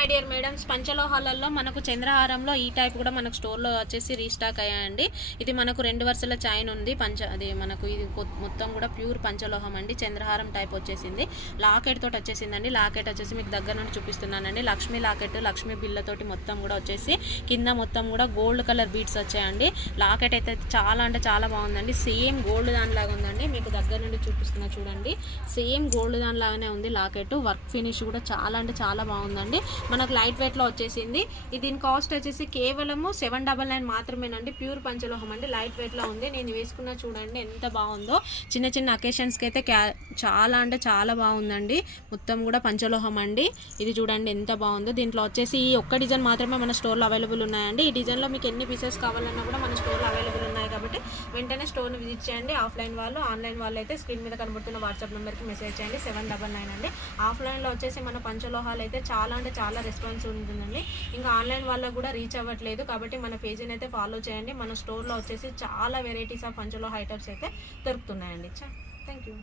My dear madams, పంచలోహాలలో మనకు చంద్రహారంలో ఈ type కూడా మనకు స్టోర్లో వచ్చేసి రీస్టాక్ అయ్యాయండి. ఇది మనకు 2 వరుసల చైన్ ఉంది. అది మనకు ఇది మొత్తం కూడా ప్యూర్ పంచలోహం అండి. చంద్రహారం టైప్ వచ్చేసింది. లాకెట్ తోటి వచ్చేసిందండి. లాకెట్ వచ్చేసి మీకు దగ్గర నుండి చూపిస్తున్నానండి. లక్ష్మీ లాకెట్, లక్ష్మీ బిల్లతోటి మొత్తం కూడా వచ్చేసి కింద మొత్తం కూడా గోల్డ్ కలర్ బీడ్స్ వచ్చాయండి. లాకెట్ అయితే చాలా అంటే చాలా బాగుందండి. సేమ్ గోల్డ్ దానిలాగా ఉందండి. మీకు దగ్గర నుండి చూపిస్తున్నా చూడండి. సేమ్ గోల్డ్ దానిలాగానే ఉంది లాకెట్. వర్క్ ఫినిష్ కూడా చాలా అంటే చాలా బాగుందండి. మనకు లైట్ వెయిట్లో వచ్చేసింది. దీని కాస్ట్ వచ్చేసి కేవలము 799 మాత్రమేనండి. ప్యూర్ పంచలోహం అండి. లైట్ వెయిట్లో ఉంది. నేను వేసుకున్న చూడండి ఎంత బాగుందో. చిన్న చిన్న అకేషన్స్కి అయితే చాలా అంటే చాలా బాగుందండి. మొత్తం కూడా పంచలోహం అండి. ఇది చూడండి ఎంత బాగుందో. దీంట్లో వచ్చేసి ఈ ఒక్క డిజైన్ మాత్రమే మన స్టోర్లో అవైలబుల్ ఉన్నాయండి. ఈ డిజైన్లో మీకు ఎన్ని పీసెస్ కావాలన్నా కూడా మన స్టోర్లో అవైలబుల్ ఉన్నాయి కాబట్టి వెంటనే స్టోర్ని విజిట్ చేయండి. ఆఫ్లైన్ వాళ్ళు, ఆన్లైన్ వాళ్ళు అయితే స్క్రీన్ మీద కనబడుతున్న వాట్సాప్ నెంబర్కి మెసేజ్ చేయండి. 799 అండి. ఆఫ్లైన్లో వచ్చేసి మన పంచలోహాలు అయితే చాలా అంటే చాలా రెస్పాన్స్ ఉంటుందండి. ఇంకా ఆన్లైన్ వాళ్ళకు కూడా రీచ్ అవ్వట్లేదు కాబట్టి మన పేజీని అయితే ఫాలో చేయండి. మన స్టోర్లో వచ్చేసి చాలా వెరైటీస్ ఆఫ్ పంచలోహ ఐటమ్స్ అయితే దొరుకుతున్నాయండి. Thank you.